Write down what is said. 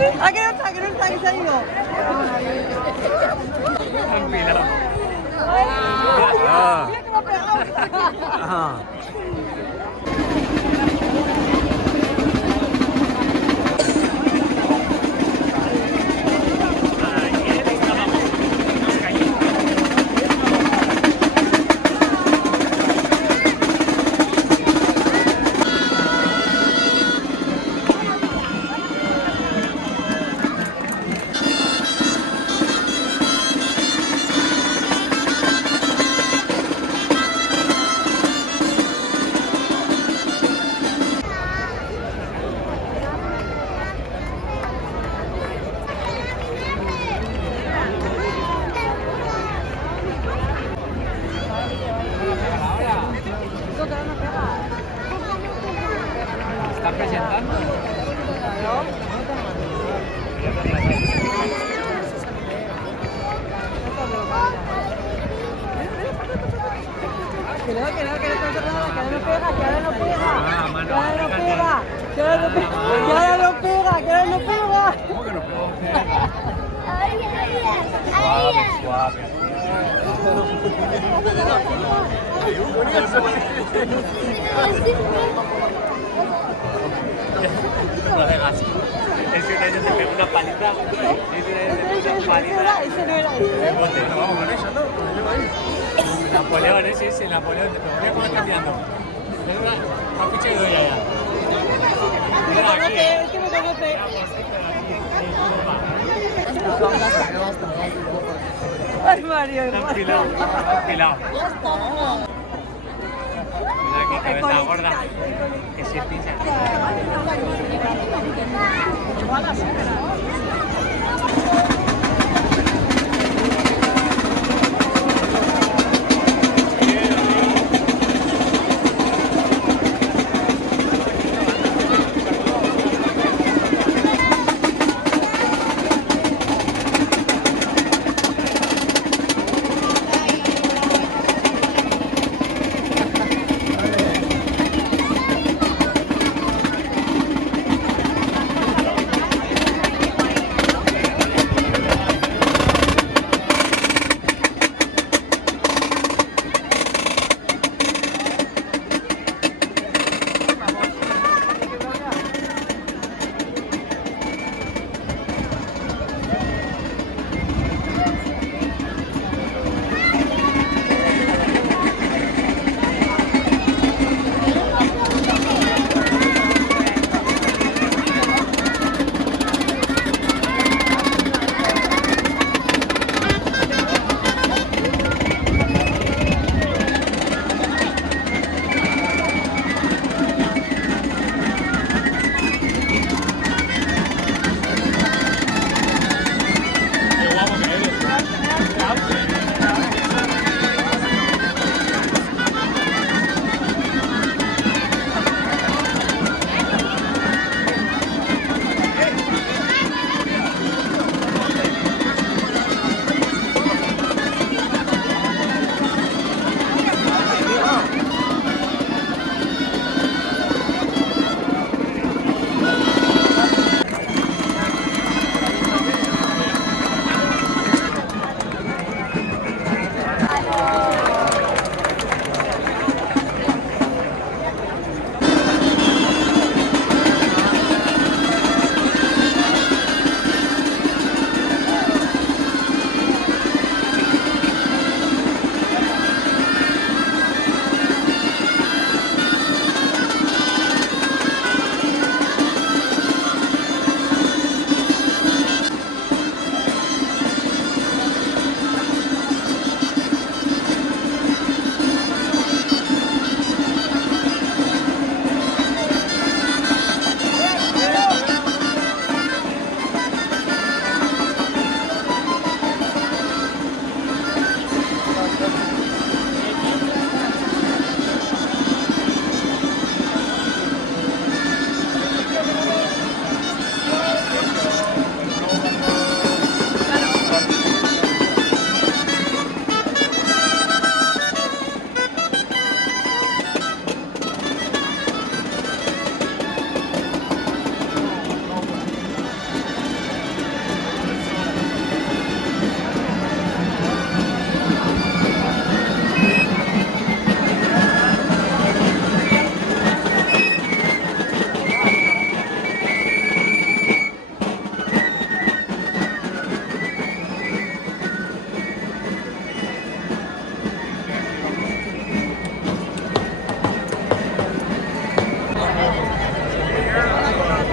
Ah, que no está, que se ha ido. Tranquilo. Mira que me ha pegado. ¿Estás presentando? Que no está cerrada, que ahora no pega, que ahora no pega. Que ahora no pega, que ahora no pega, que ahora no pega, que ahora no pega. ¿Cómo que no puedo? Suave, suave. No dejas. Es que una vez se pega una paliza. Ese no era. Vamos con eso, ¿no? Napoleón, sí, Napoleón. Te pregunté cómo está tirando. Ha fichado ya. Mira aquí. Es que me conoce. Ay, Mario. Está enfilado. Mira qué cabeza gorda. Que se pincha.